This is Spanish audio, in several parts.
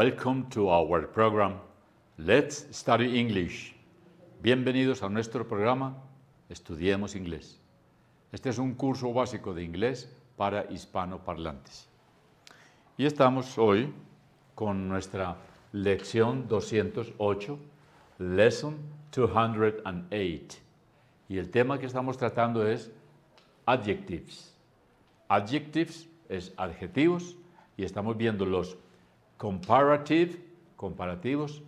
Welcome to our program, Let's Study English. Bienvenidos a nuestro programa, Estudiemos Inglés. Este es un curso básico de inglés para hispanoparlantes. Y estamos hoy con nuestra lección 208, Lesson 208. Y el tema que estamos tratando es adjectives. Adjectives es adjetivos y estamos viendo los comparativos,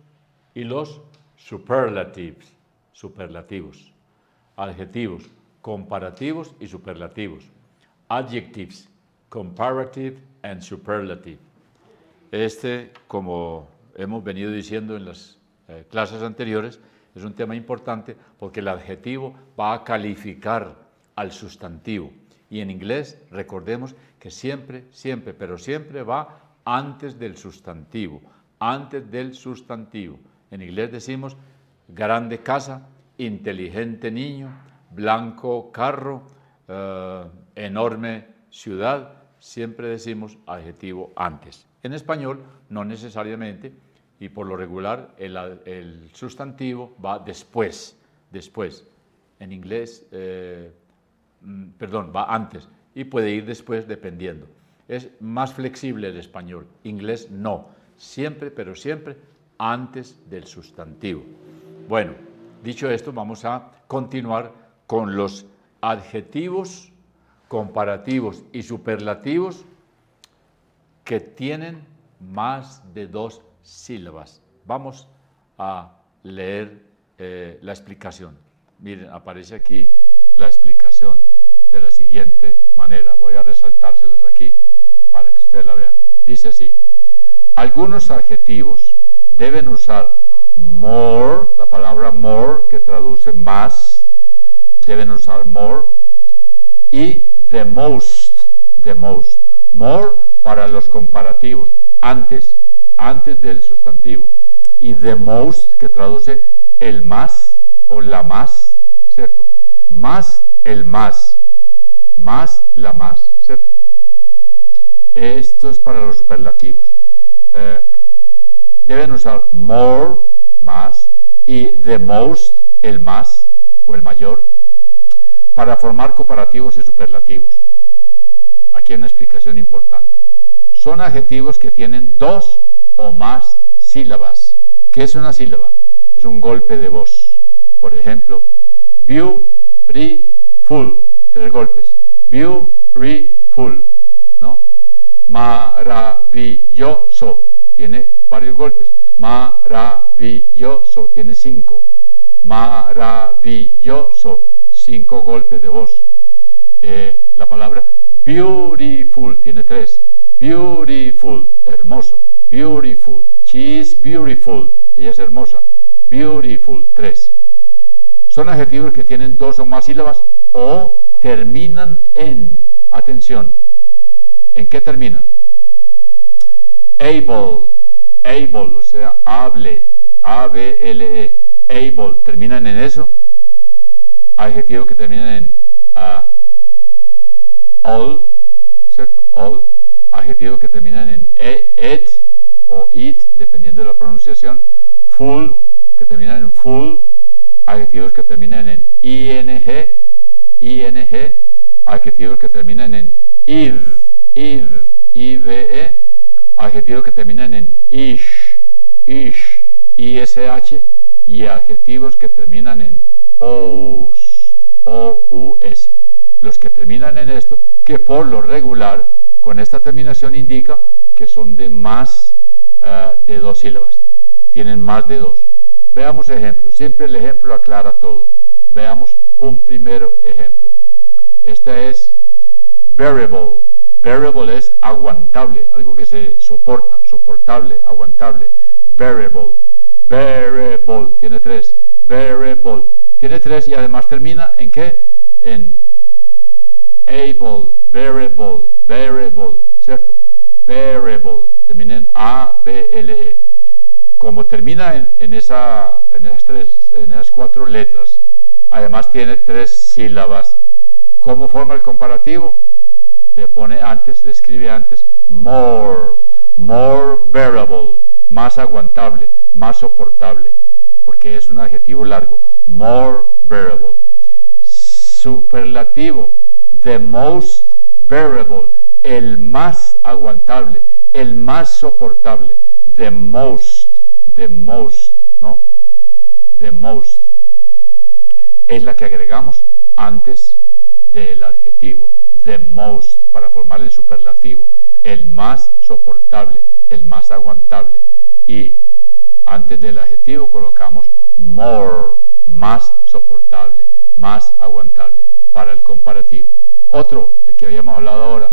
y los superlatives, superlativos. Adjetivos, comparativos y superlativos. Adjectives, comparative and superlative. Como hemos venido diciendo en las clases anteriores, es un tema importante porque el adjetivo va a calificar al sustantivo. Y en inglés, recordemos que siempre va antes del sustantivo, En inglés decimos grande casa, inteligente niño, blanco carro, enorme ciudad, siempre decimos adjetivo antes. En español no necesariamente, y por lo regular el sustantivo va después. En inglés, va antes y puede ir después dependiendo. Es más flexible el español, inglés no, siempre antes del sustantivo. Bueno, dicho esto, vamos a continuar con los adjetivos, comparativos y superlativos que tienen más de 2 sílabas. Vamos a leer la explicación. Miren, aparece aquí la explicación de la siguiente manera. Voy a resaltárselas aquí para que ustedes la vean. Dice así: algunos adjetivos deben usar more, la palabra more, que traduce más, deben usar more, y the most. More para los comparativos, antes del sustantivo, y the most, que traduce el más o la más, ¿cierto? Más el más la más, ¿cierto? Esto es para los superlativos. Deben usar more, más, y the most, el más o el mayor, para formar comparativos y superlativos. Aquí hay una explicación importante. Son adjetivos que tienen 2 o más sílabas. ¿Qué es una sílaba? Es un golpe de voz. Por ejemplo, beautiful, 3 golpes. Beautiful, ¿no? Maravilloso, tiene varios golpes. Maravilloso, tiene 5. Maravilloso, 5 golpes de voz. La palabra beautiful tiene 3. Beautiful, hermoso. Beautiful, she is beautiful, ella es hermosa. Beautiful, 3. Son adjetivos que tienen 2 o más sílabas o terminan en, atención, ¿en qué terminan? Able, o sea, hable, A-B-L-E, able, terminan en eso. Adjetivos que terminan en all, ¿cierto? All. Adjetivos que terminan en et o it, dependiendo de la pronunciación. Full, que terminan en full. Adjetivos que terminan en ing, adjetivos que terminan en ive, adjetivos que terminan en ish, ish, y adjetivos que terminan en ous, Los que terminan en esto, que por lo regular, con esta terminación indica que son de más de 2 sílabas, tienen más de 2. Veamos ejemplos, siempre el ejemplo aclara todo. Veamos un primer ejemplo. Este es bearable. Bearable es aguantable, algo que se soporta, soportable, aguantable. Bearable, tiene 3. Bearable, tiene 3 y además termina en ¿qué? En able, bearable, ¿cierto? Bearable, termina en A-B-L-E. Como termina en esas 4 letras, además tiene 3 sílabas. ¿Cómo forma el comparativo? Le escribe antes more bearable, más aguantable, más soportable, porque es un adjetivo largo. More bearable. Superlativo, the most bearable, el más aguantable, el más soportable. The most, ¿no? The most es la que agregamos antes del adjetivo. The most, para formar el superlativo, el más soportable, el más aguantable. Y antes del adjetivo colocamos more, más soportable, más aguantable, para el comparativo. Otro, el que habíamos hablado ahora,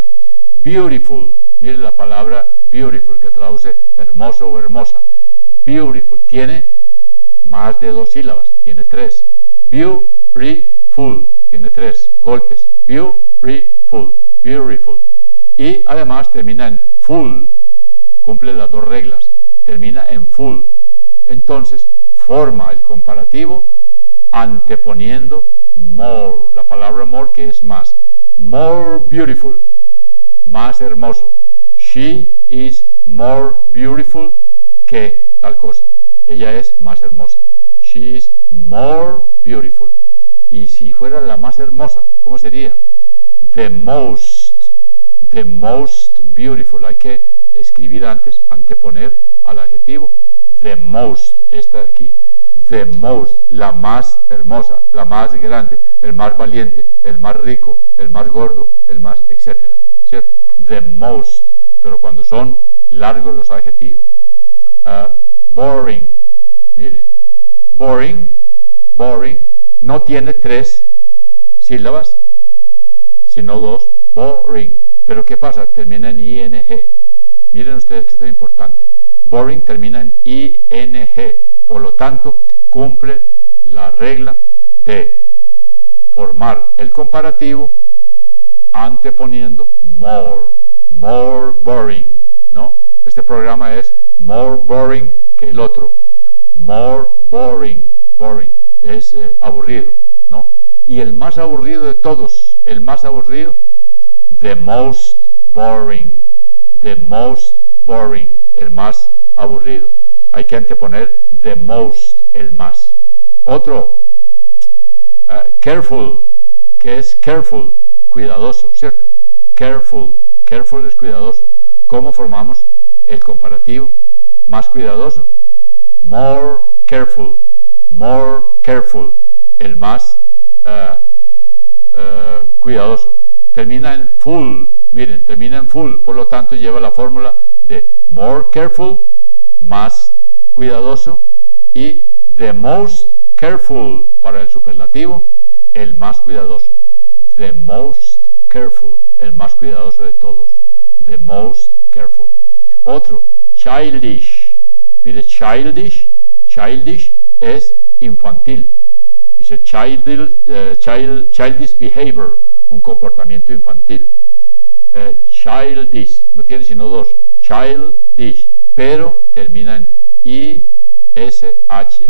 beautiful. Mire la palabra beautiful, que traduce hermoso o hermosa. Beautiful tiene más de 2 sílabas, tiene 3. Beautiful tiene 3 golpes. Beautiful, beautiful. Y además termina en full, cumple las 2 reglas, termina en full. Entonces forma el comparativo anteponiendo more, la palabra more, que es más. More beautiful, más hermoso. She is more beautiful que tal cosa. Ella es más hermosa. She is more beautiful. Y si fuera la más hermosa, ¿cómo sería? The most beautiful. Hay que escribir antes, anteponer al adjetivo. The most, esta de aquí. The most, la más hermosa, la más grande, el más valiente, el más rico, el más gordo, el más, etcétera, ¿cierto? The most, pero cuando son largos los adjetivos. Boring, miren, boring, no tiene 3 sílabas, sino 2, boring. Pero ¿qué pasa? Termina en ing. Miren ustedes que esto es importante. Boring termina en ing, por lo tanto, cumple la regla de formar el comparativo anteponiendo more boring, ¿no? Este programa es more boring que el otro. More boring, es aburrido, ¿no? Y el más aburrido de todos, el más aburrido, the most boring, el más aburrido. Hay que anteponer the most, el más. Otro, careful, que es careful, cuidadoso, ¿cierto? Careful es cuidadoso. ¿Cómo formamos el comparativo? Más cuidadoso. More careful, el más cuidadoso. Termina en full, miren, termina en full, por lo tanto lleva la fórmula de more careful, más cuidadoso, y the most careful para el superlativo, el más cuidadoso. The most careful, el más cuidadoso de todos. The most careful. Otro, childish. Mire, childish es infantil. Dice childish behavior, un comportamiento infantil. Childish, no tiene sino 2, childish, pero termina en ish.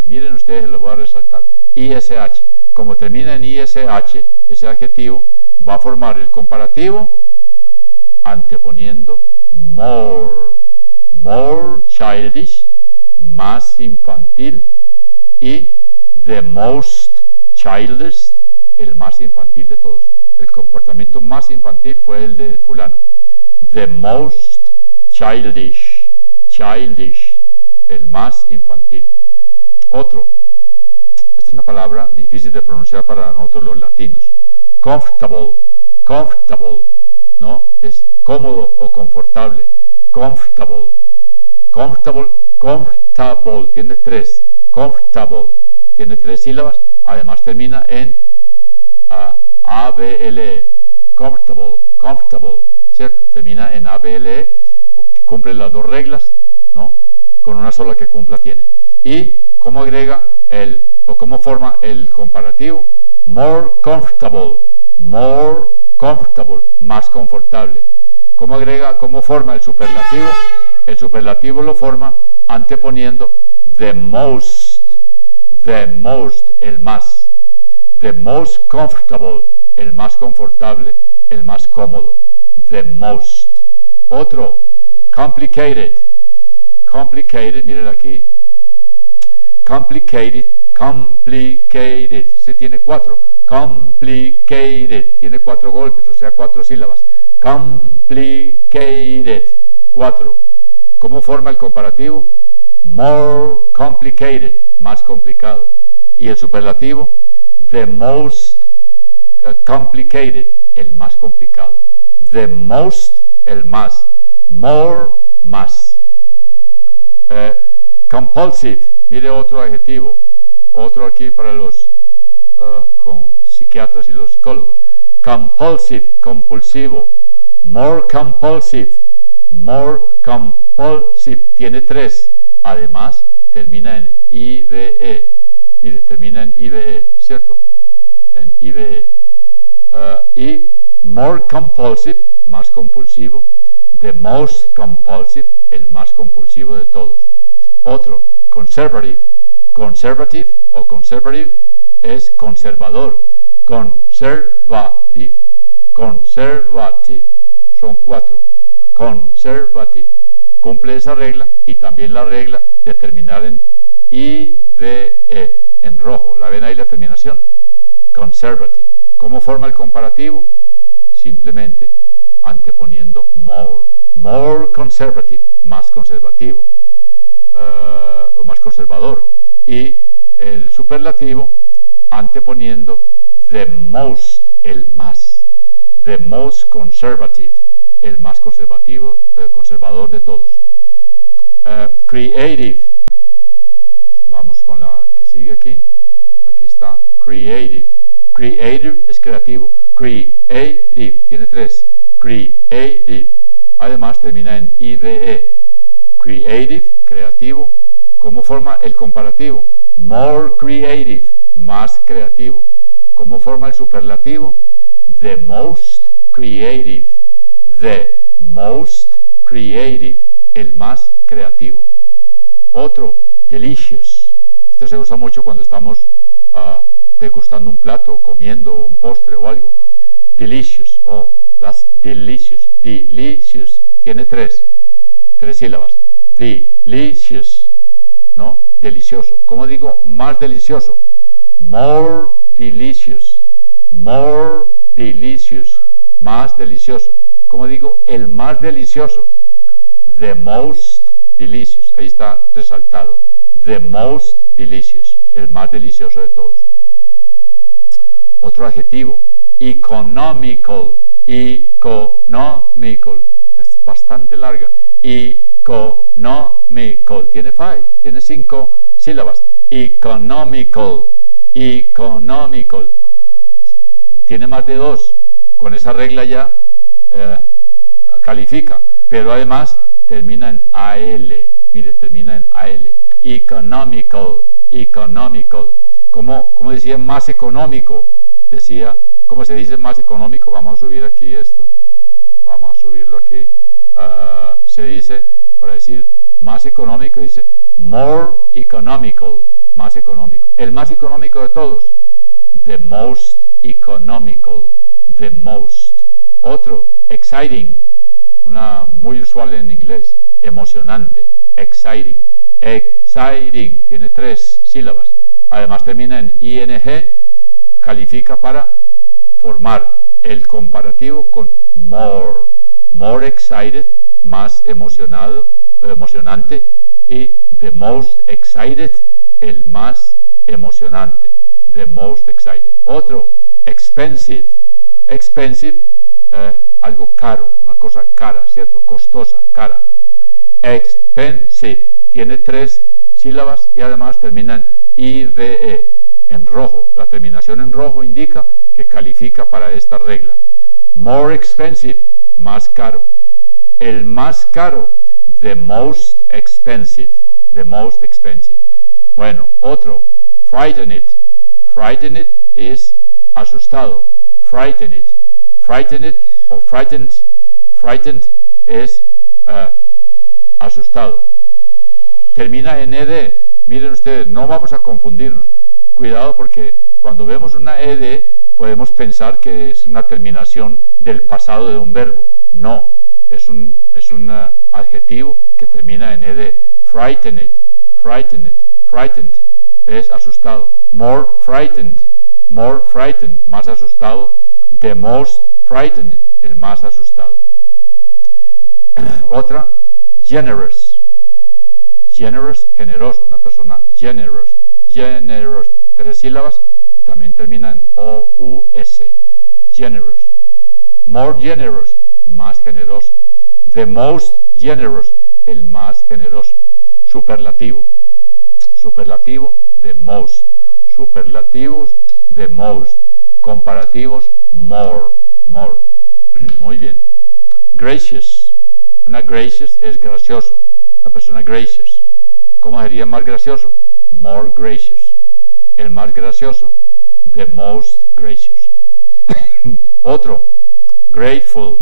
Miren ustedes, lo voy a resaltar. Ish, como termina en ish, ese adjetivo va a formar el comparativo anteponiendo more childish, más infantil, y the most childish, el más infantil de todos. El comportamiento más infantil fue el de fulano. The most childish, el más infantil. Otro, esta es una palabra difícil de pronunciar para nosotros los latinos. Comfortable, ¿no? Es cómodo o confortable. Comfortable, tiene 3. Comfortable, tiene 3 sílabas, además termina en able. Comfortable, ¿cierto? Termina en able, cumple las 2 reglas, ¿no? Con una sola que cumpla tiene. ¿Y cómo agrega cómo forma el comparativo? More comfortable, más confortable. ¿Cómo forma el superlativo? El superlativo lo forma anteponiendo the most, el más. The most comfortable, el más confortable, el más cómodo. The most. Otro, complicated, complicated, miren aquí, complicated, complicated, se tiene 4, complicated, tiene 4 golpes, o sea 4 sílabas, complicated, 4. ¿Cómo forma el comparativo? More complicated, más complicado. Y el superlativo, the most complicated, el más complicado. The most, el más. More, más. Compulsive, mire otro adjetivo, otro aquí para los con psiquiatras y los psicólogos. Compulsive, compulsivo. More compulsive, tiene 3. Además, termina en IVE. Mire, termina en IVE, ¿cierto? En IVE. Y more compulsive, más compulsivo. The most compulsive, el más compulsivo de todos. Otro, conservative. Conservative o conservative es conservador. Conservative. Conservative. Son 4. Conservative. Cumple esa regla y también la regla de terminar en IVE, en rojo. ¿La ven ahí la terminación? Conservative. ¿Cómo forma el comparativo? Simplemente anteponiendo more. More conservative, más conservativo, o más conservador. Y el superlativo anteponiendo the most, el más. The most conservative, el más conservativo, conservador de todos. Creative. Vamos con la que sigue aquí. Aquí está, creative. Creative es creativo. Creative, tiene 3. Creative. Además termina en IVE. Creative, creativo. ¿Cómo forma el comparativo? More creative, más creativo. ¿Cómo forma el superlativo? The most creative. The most creative, el más creativo. Otro, delicious. Este se usa mucho cuando estamos degustando un plato, comiendo un postre o algo. Delicious, oh, that's delicious. Delicious, tiene 3 sílabas. Delicious, ¿no? Delicioso. ¿Cómo digo más delicioso? More delicious. More delicious, más delicioso. ¿Cómo digo el más delicioso? The most delicious, ahí está resaltado. The most delicious, el más delicioso de todos. Otro adjetivo, economical. Economical, es bastante larga. Economical, tiene 5 sílabas. Economical, economical, tiene más de 2. Con esa regla ya califica, pero además termina en AL. Mire, termina en AL. Economical, economical. ¿Cómo decía más económico? Decía, ¿cómo se dice más económico? Vamos a subir aquí esto. Vamos a subirlo aquí. Se dice, para decir más económico, dice more economical, más económico. El más económico de todos. The most economical, the most. Otro, exciting, una muy usual en inglés, emocionante, exciting. Exciting, tiene 3 sílabas. Además termina en ing, califica para formar el comparativo con more. More excited, más emocionado, emocionante. Y the most excited, el más emocionante. The most excited. Otro, expensive. Expensive, algo caro, una cosa cara, ¿cierto? Costosa, cara. Expensive, tiene 3 sílabas y además termina en IVE, en rojo. La terminación en rojo indica que califica para esta regla. More expensive, más caro. El más caro, the most expensive. The most expensive. Bueno, otro, frightened. Frightened es asustado. Frightened. Frightened o frightened. Frightened es asustado. Termina en ed. Miren ustedes, no vamos a confundirnos. Cuidado porque cuando vemos una ed podemos pensar que es una terminación del pasado de un verbo. No, es un adjetivo que termina en ed. frightened, frightened, frightened, es asustado. More frightened, más asustado. The most frightened, el más asustado. Otra, generous, generous, generoso, una persona generous, generous, 3 sílabas y también termina en O-U-S, generous. More generous, más generoso. The most generous, el más generoso. Superlativo, superlativo, the most. Superlativos, the most. Comparativos, more, more. Muy bien. Gracious, una gracious es gracioso, una persona gracious. ¿Cómo sería más gracioso? More gracious. El más gracioso, the most gracious. Otro, grateful,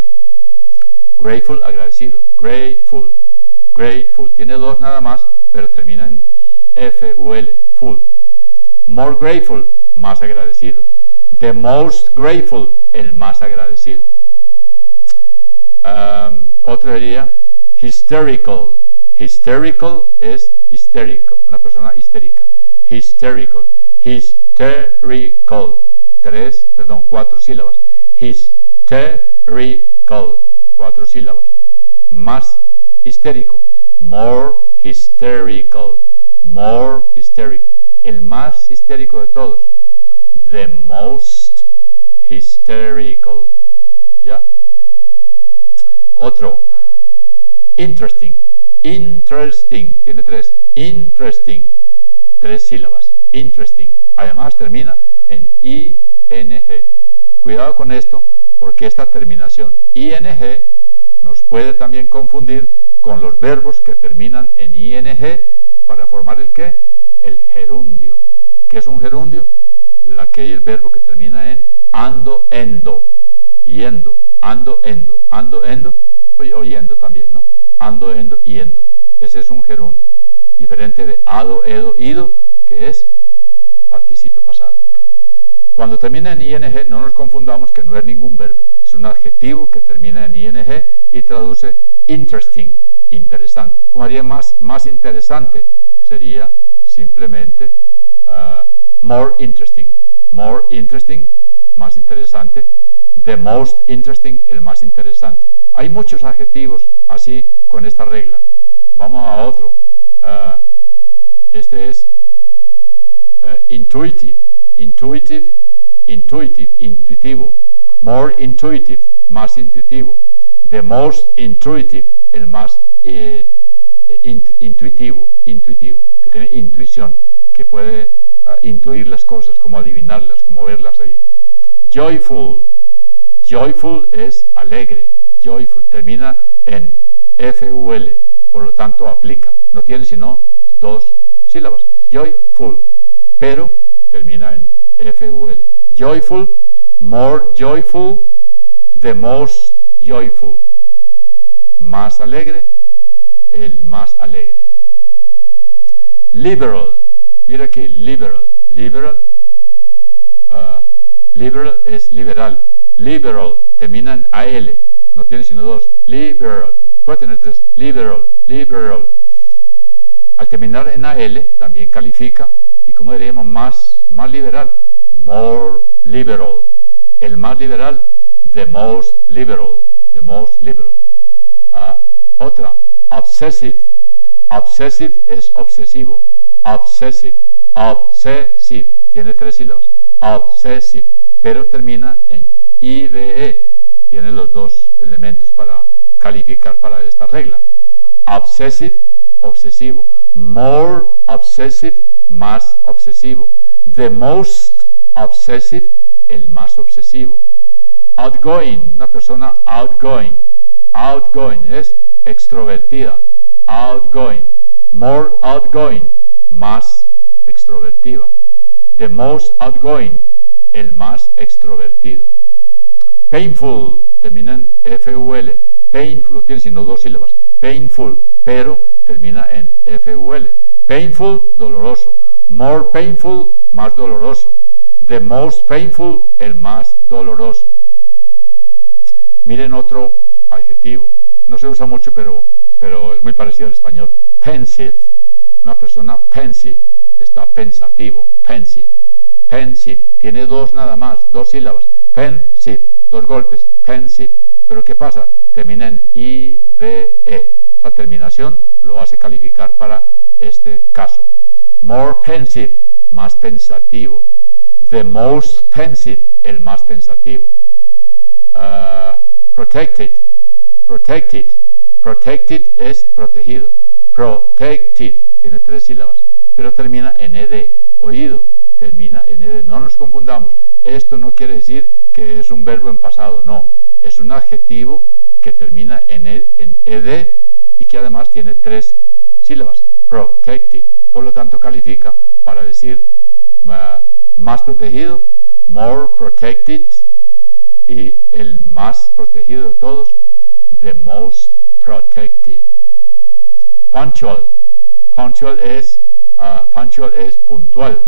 grateful, agradecido, grateful, grateful, tiene 2 nada más, pero termina en F-U-L, full. More grateful, más agradecido. The most grateful, el más agradecido. Otro sería hysterical. Hysterical es histérico, una persona histérica. Hysterical, hysterical, 4 sílabas. Hysterical, 4 sílabas. Más histérico, more hysterical, more hysterical. El más histérico de todos, the most hysterical. ¿Ya? Otro, interesting, interesting, tiene 3, interesting, 3 sílabas, interesting. Además termina en ing. Cuidado con esto, porque esta terminación ing nos puede también confundir con los verbos que terminan en ing para formar el ¿qué? El gerundio. ¿Qué es un gerundio? Aquel verbo que termina en ando, endo, yendo, ando, endo, ando, endo, oyendo también, ¿no? Ando, endo, yendo. Ese es un gerundio, diferente de ado, edo, ido, que es participio pasado. Cuando termina en ing, no nos confundamos que no es ningún verbo, es un adjetivo que termina en ing y traduce interesting, interesante. ¿Cómo haría más interesante? Sería simplemente more interesting, más interesante. The most interesting, el más interesante. Hay muchos adjetivos así con esta regla. Vamos a otro. Este es intuitive, intuitive, intuitive, intuitivo. More intuitive, más intuitivo. The most intuitive, el más intuitivo, intuitivo, que tiene intuición, que puede intuir las cosas, como adivinarlas, como verlas ahí. Joyful, joyful es alegre, joyful, termina en FUL, por lo tanto aplica, no tiene sino 2 sílabas, joyful, pero termina en FUL. Joyful, more joyful, the most joyful, más alegre, el más alegre. Liberal, mira aquí, liberal, liberal, liberal es liberal, liberal, termina en AL, no tiene sino 2, liberal, puede tener 3, liberal, liberal. Al terminar en AL también califica, y como diríamos, más liberal, more liberal, el más liberal, the most liberal, the most liberal. Otra, obsessive, obsessive es obsesivo, obsessive, obsessive, tiene 3 sílabas, obsessive, pero termina en IVE, tiene los 2 elementos para calificar para esta regla. Obsessive, obsesivo, more obsessive, más obsesivo, the most obsessive, el más obsesivo. Outgoing, una persona outgoing, outgoing es extrovertida, outgoing, more outgoing, más extrovertida, the most outgoing, el más extrovertido. Painful, termina en FUL, painful, tiene sino 2 sílabas, painful, pero termina en FUL. Painful, doloroso, more painful, más doloroso, the most painful, el más doloroso. Miren otro adjetivo, no se usa mucho, pero pero es muy parecido al español. Pensive, una persona pensive, está pensativo, pensive. Pensive, tiene dos nada más, dos sílabas. Pensive, dos golpes, pensive. Pero ¿qué pasa? Termina en IVE. Esa terminación lo hace calificar para este caso. More pensive, más pensativo. The most pensive, el más pensativo. Protected, protected. Protected es protegido. Protected, tiene tres sílabas, pero termina en ED. Oído, termina en ED. No nos confundamos. Esto no quiere decir que es un verbo en pasado, no. Es un adjetivo que termina en ED y que además tiene tres sílabas. Protected. Por lo tanto, califica para decir más protegido, more protected, y el más protegido de todos, the most protected. Punctual. Punctual es puntual.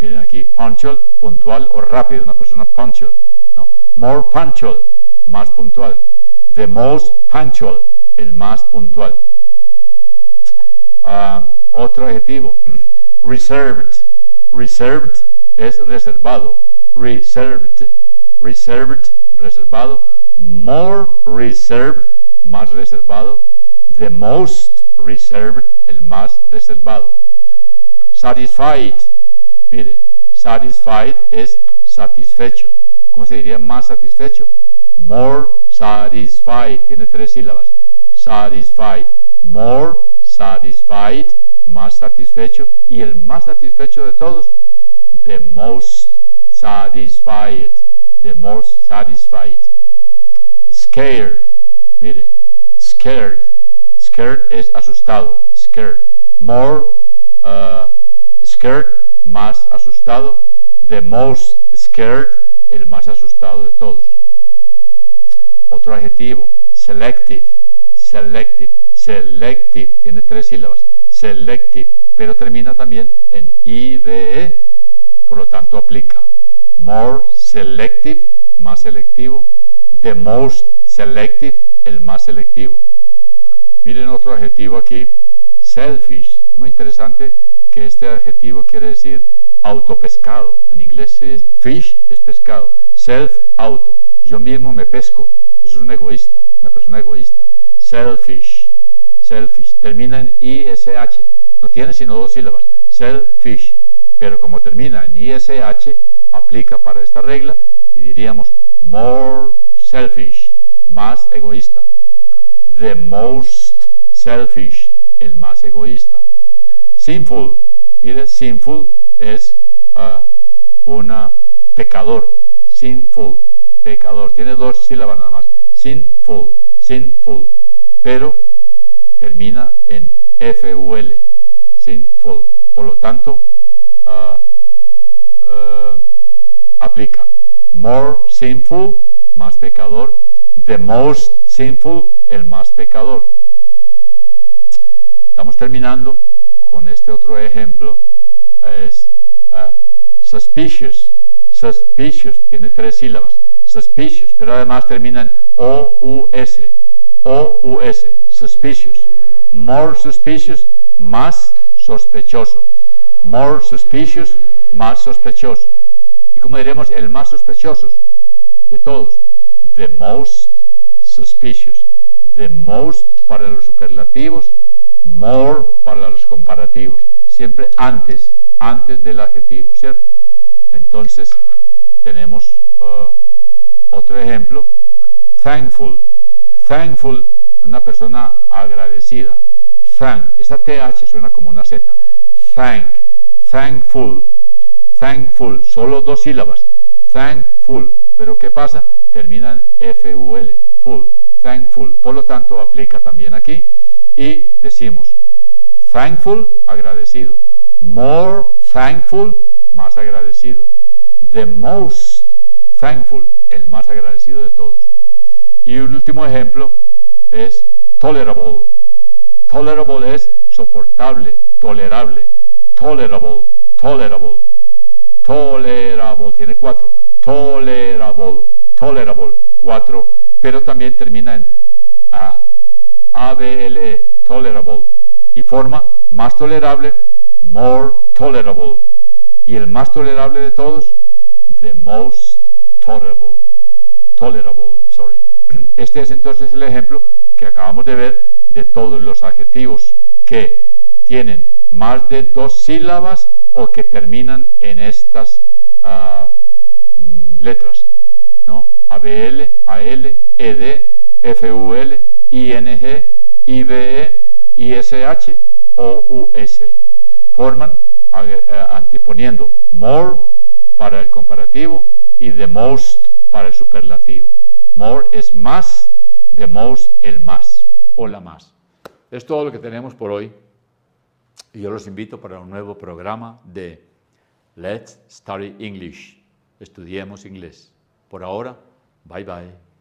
Miren aquí, punctual, puntual o rápido, una persona punctual, ¿no? More punctual, más puntual. The most punctual, el más puntual. Otro adjetivo, reserved. Reserved es reservado. Reserved, reserved, reservado. More reserved, más reservado. The most reserved, el más reservado. Satisfied, mire, satisfied es satisfecho. ¿Cómo se diría más satisfecho? More satisfied, tiene tres sílabas. Satisfied, more satisfied, más satisfecho, y el más satisfecho de todos, the most satisfied, the most satisfied. Scared, mire, scared, scared es asustado, scared, more scared, más asustado, the most scared, el más asustado de todos. Otro adjetivo, selective, selective, selective, tiene tres sílabas, selective, pero termina también en IVE, por lo tanto aplica. More selective, más selectivo. The most selective, el más selectivo. Miren otro adjetivo aquí, selfish. Es muy interesante que este adjetivo quiere decir autopescado. En inglés es fish, es pescado. Self, auto. Yo mismo me pesco. Eso es un egoísta, una persona egoísta. Selfish. Selfish, termina en ISH, no tiene sino dos sílabas, selfish, pero como termina en ISH, aplica para esta regla y diríamos more selfish, más egoísta. The most selfish, el más egoísta. Sinful, mire, sinful es una pecador, sinful, pecador, tiene dos sílabas nada más, sinful, sinful, pero termina en FUL, sinful, por lo tanto aplica. More sinful, más pecador. The most sinful, el más pecador. Estamos terminando con este otro ejemplo, es suspicious. Suspicious, tiene tres sílabas, suspicious, pero además termina en OUS. OUS, suspicious. More suspicious, más sospechoso. More suspicious, más sospechoso. ¿Y cómo diremos el más sospechoso de todos? The most suspicious. The most para los superlativos, more para los comparativos. Siempre antes del adjetivo, ¿cierto? Entonces, tenemos otro ejemplo. Thankful. Thankful, una persona agradecida. Thank, esa TH suena como una Z. Thank, thankful, thankful, solo dos sílabas. Thankful, pero ¿qué pasa? Termina en FUL, full, thankful. Por lo tanto, aplica también aquí. Y decimos, thankful, agradecido. More thankful, más agradecido. The most thankful, el más agradecido de todos. Y un último ejemplo es tolerable. Tolerable es soportable, tolerable. Tolerable, tolerable. Tolerable, tiene cuatro. Tolerable, tolerable, cuatro, pero también termina en ABLE, tolerable. Y forma más tolerable, more tolerable. Y el más tolerable de todos, the most tolerable. Este es entonces el ejemplo que acabamos de ver de todos los adjetivos que tienen más de 2 sílabas o que terminan en estas letras, ¿no? ABL, AL, ED, FUL, ING, IBE, ISH o US. Forman anteponiendo more para el comparativo y the most para el superlativo. More es más, the most el más o la más. Es todo lo que tenemos por hoy y yo los invito para un nuevo programa de Let's Study English. Estudiemos inglés. Por ahora, bye bye.